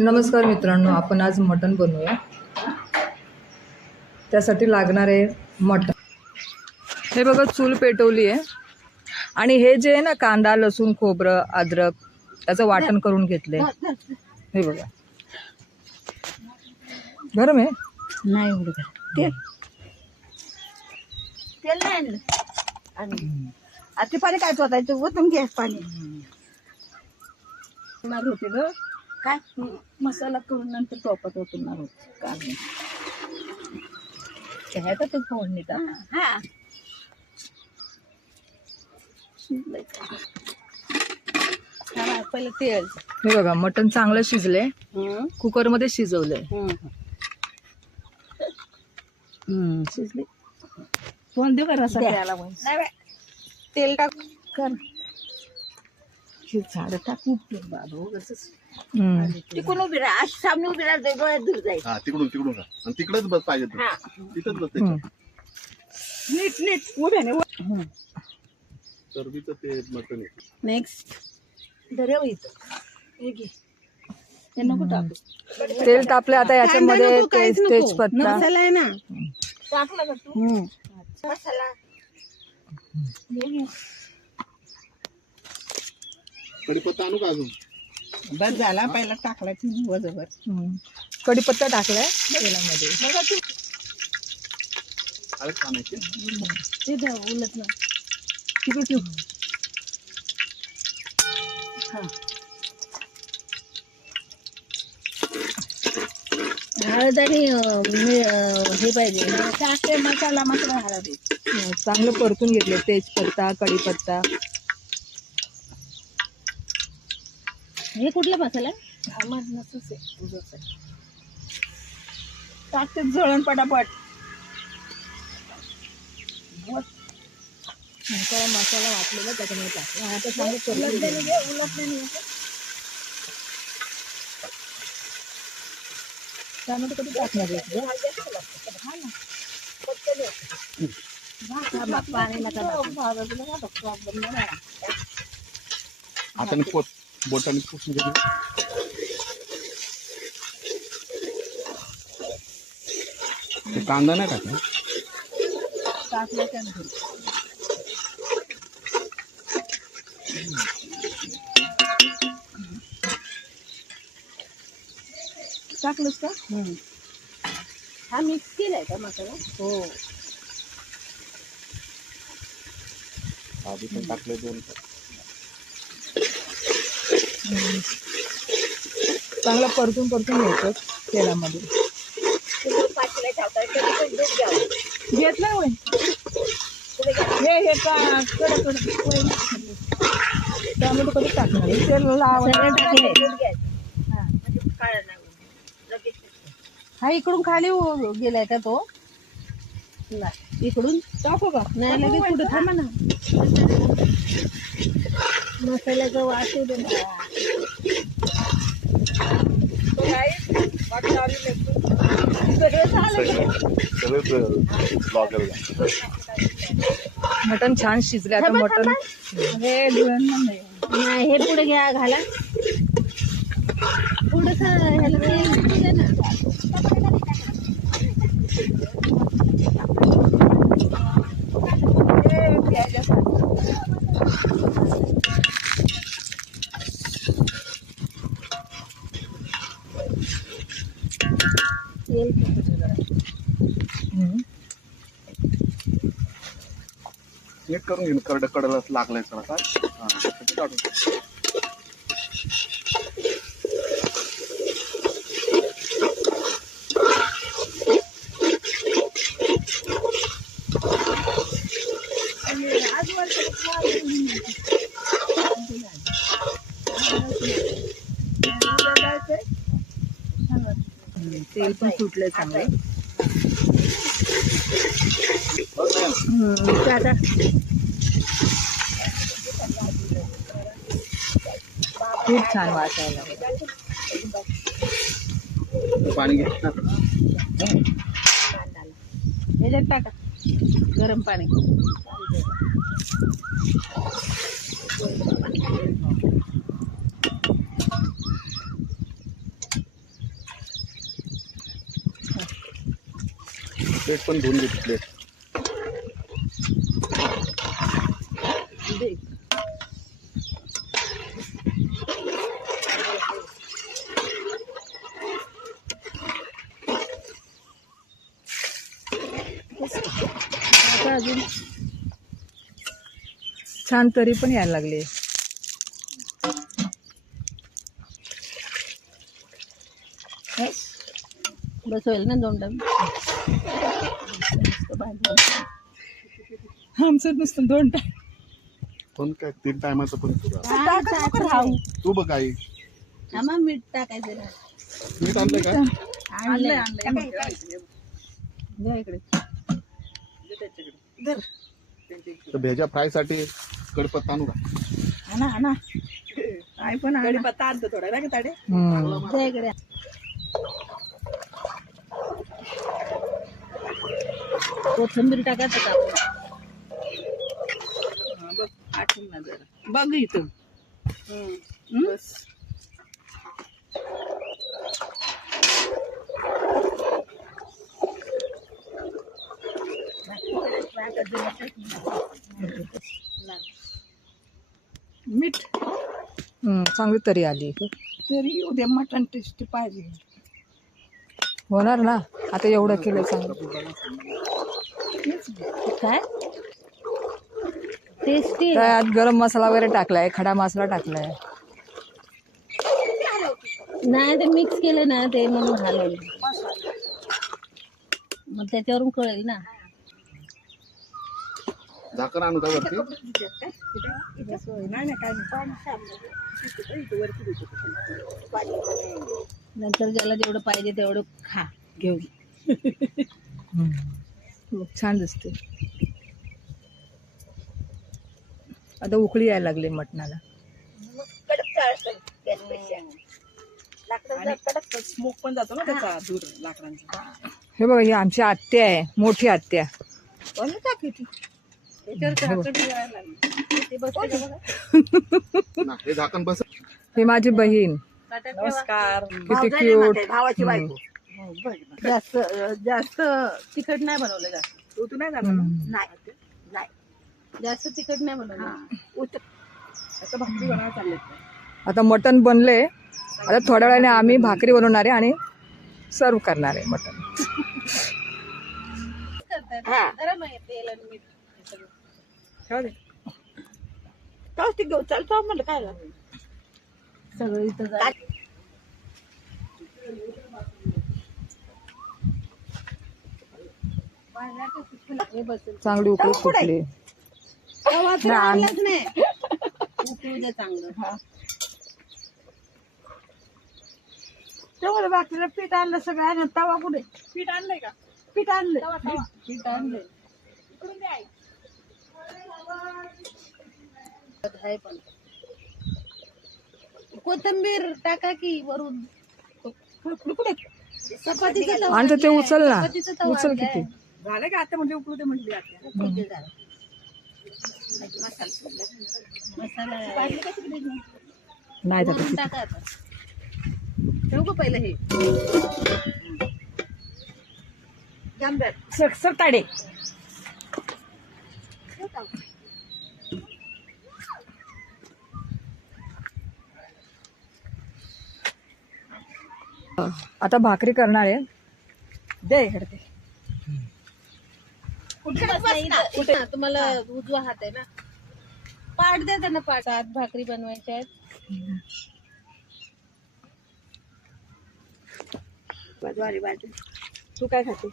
नमस्कार मित्रांनो, आपण आज मटण बनवूया. त्यासाठी लागणार आहे मटण. हे बघा, चूल पेटवली आहे आणि हे जे आहे ना, कांदा लसूण खोबरं अद्रक त्याचं वाटण करून घेतले. हे बघा, गरम आहे नाही एवढं तेल तेल नाही आणलं. आणि आता पाणी काय होतायचं ओतून घ्यास पाणी होते ग. काय मसाला करून नंतर टोपात ओतणार होत काढून ह्यातच फोडणी टाक. पहिलं तेल. हे बघा, मटण चांगलं शिजले. कुकर मध्ये शिजवलंय. शिजले. फोन देऊ का रसा त्याला? तेल टाक कर. झाड टाकू बाबा. तिकडून उभी राहा, अशी सामने उभी राहा, डोळ्यात दूर जाईल. तिकडून का आणि तिकडेच बस पाहिजे तिथंच बस. नीट नीट उभ्या नाही. चरबीचं ते मटण आहे. नेक्स्ट दर्या इथं हे घे. हे नको टाकू. तेल तापले. आता याच्यामध्ये तेजपत्ता मसाला आहे ना, टाकला का तू मसाला? कढीपत्ता आणू का अजून? बस झाला, पहिला टाकलाची वजभर. कढीपत्ता टाकलाय तेलामध्ये. हळद आणायची. ते उलट ना तिकडे ठेव. हळद आणि हे पाहिजे टाकते मसाला हळद चांगलं परतून घेतले. तेजपत्ता कढीपत्ता. हे कुठला मसाला? टाकते जळण पटापट. मसाला वाटलेला त्याच्यामध्ये टाकला. आता चांगलं परतून घे. त्यामध्ये कधी टाकणार आहे? पाणी नका. हाताने बोटाने पुसून घे. ते कांदा नाही टाकला. टाकलंस का? हा मिक्स केलाय का मसाला? हो. आधी पण टाकले दोन. चांगलं परतून घ्यायचं तेलामध्ये. घेतलं होय. हे त्यामध्ये कधी टाकणार आहे? तेल लावायचं. हा इकडून खाली गेलाय का तो? इकडून टाकू का? नाही लगेच पुढे थांबा ना. मसाल्याचा वास येतो ना. मटण छान शिजले. आता मटण नाही, हे पुढे घ्या घाला. थोडस ह्याला तेल द्या ना. नीट करून घेऊन कडला लागलाय सर. काढून तेल पण सुटलंय चांगलं. खूप छान वास आला. पाणी घे. ह्याच्यात टाका गरम पाणी. प्लेट पण धुवून घेते प्लेट. आता अजून छान तरी पण यायला लागले. बस होईल ना 2 टाइम. आमचं नुसतं 2 टाइम. पण काय 3 टायमाचं पण सुरू आहे. राहू तू बघ आई आम्हा मीठ टाकायचं ना. मीठ आणलंय का? आणलंय इकडे. तर भेजा फ्राय साठी कडपत्ता आणू का? आणा काय पण कढीपत्ता आणतो थोडा ना ताडे. इकडे कोथिंबीर टाकायचं का? बघ आठवण ना जरा बघ इथं. बस मीठ चांगली तरी आली. तरी उद्या मटण टेस्टी पाहिजे. होणार ना आता एवढं केलं चांगलं. काय टेस्टी त्यात गरम मसाला वगैरे टाकलाय, खडा मसाला टाकलाय. नाही ते मिक्स केलं ना ते म्हणून झालं. मग त्याच्यावरून कळेल ना. झाकण आणू का वरती? नंतर ज्याला जेवढं पाहिजे तेवढं खा घेऊन. छान दिसते. आता उकळी यायला लागली मटणाला. स्मोक पण जातो ना त्याचा दूर लाकडांचा. हे बघा ही आमची आत्या आहे, मोठी आत्या. हे झाकण बस. ही माझी बहीण. नमस्कार. किती क्यूट. भावाची बायको. जास्त जास्त तिखट नाही बनवलं. जास्त तू नाही नाही जास्त तिखट नाही बनवलं. आता भाकरी बनवायला चालले. आता मटण बनले. आता थोड्या वेळाने आम्ही भाकरी बनवणार आहे आणि सर्व करणार आहे मटण. तेल आणि मीठ घेऊ चालतो म्हणलं काय सगळं इथं चांगली उकळी फुटली. नाही चांगलं. तेवढं बाकीला पीठ आणलं सगळं आहे ना. तवा कुठे? पीठ आणलंय का? पीठ आणलंय. पीठ आणलंय. कोथिंबीर टाका की वरून. कुठे चपातीचं तवा आणि ते उचल ना. चपातीचं तवा उचल आणलंय. किती. झालं का आता म्हणजे उकळू दे म्हटली आता. मसाला नाही वरून टाकायची. टाका आता. ठेवू का पहिलं हे सर ताडे. आता भाकरी करणार आहे. दे इकडे ते. कुठे तुम्हाला उजवा हात आहे ना. पाठ द्या त्यांना. पाठ हात भाकरी बनवायच्या आहेत. ज्वारी बाजरी. तू काय खाते?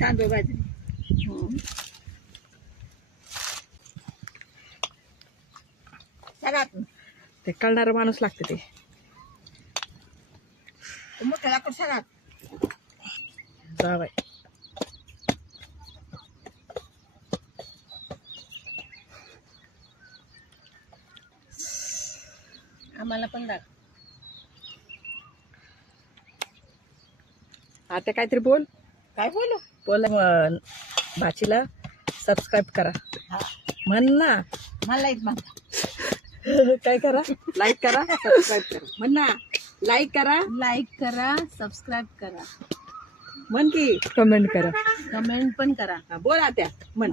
तांदूळ बाजरी. ते कळणारा माणूस लागते ते. मोठ्या लाकूड सगळ्यात जा बाई. आम्हाला पण दाख. आता काहीतरी बोल. काय बोलू? बोल. भाचीला सबस्क्राईब करा. म्हण ना. मला एक म्हणता. काय करा? लाईक करा, सबस्क्राईब करा. म्हण ना. लाईक करा, लाईक करा, सबस्क्राईब करा. म्हण की कमेंट करा. कमेंट पण करा. बोल आता म्हण.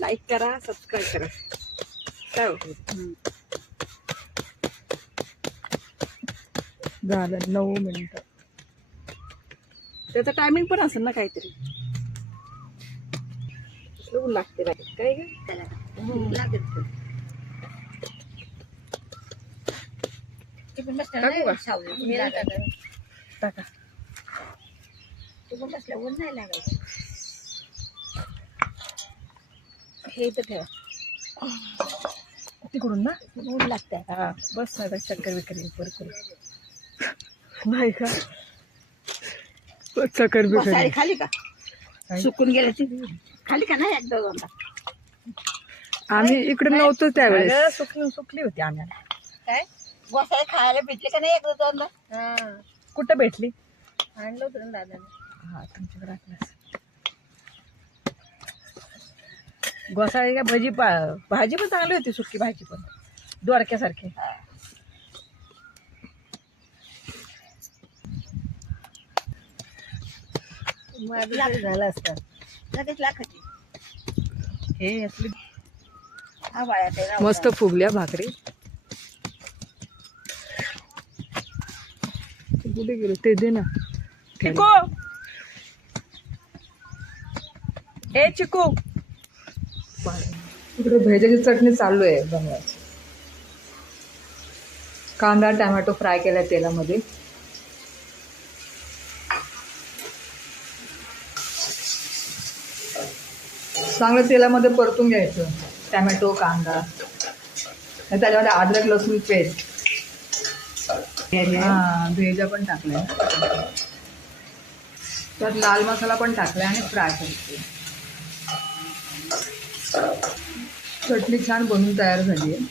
लाईक करा, सबस्क्राईब करा. काय हो? झालं 9 मिनिटं. त्याचं टायमिंग पण असेल ना काहीतरी. ऊन लागते काय ग? टाका. हे तर ठेवा. तिकडून ना ऊन लागतंय. हा बस नाही तर चक्कर विक्कर वर करू. नाही का चक्कर साडी बिकर खाली का? सुकून गेल्याची खाली का नाही एकदा दोनदा. आम्ही इकडे नव्हतो त्यावेळेस. सुकली होती आम्हाला. काय गोसाई खायला भेटले का नाही एकदा दोनदा? कुठं भेटली? आणलं होतं ना दादाने. हा तुमच्याकडे असल्यास गोसाळी का भाजी पण चांगली होती. सुकी भाजी पण दोडक्यासारखी. झालं असतं लगेच लाखाची. हे असली हा बाळा ते राहू मस्त फुगल्या भाकरी. कुठे गेलो ते दे ना. चिकू ए चिकू. इकडे भेजाची चटणी चालू आहे बनवायची. कांदा टोमॅटो फ्राय केला तेलामध्ये. चांगलं तेलामध्ये परतून घ्यायचं टोमॅटो कांदा. त्याच्यामध्ये अद्रक लसूण पेस्ट. हा भेजा पण टाकल्या. त्यात लाल मसाला पण टाकलाय आणि फ्राय करते. चटणी छान बनवून तयार झाली आहे.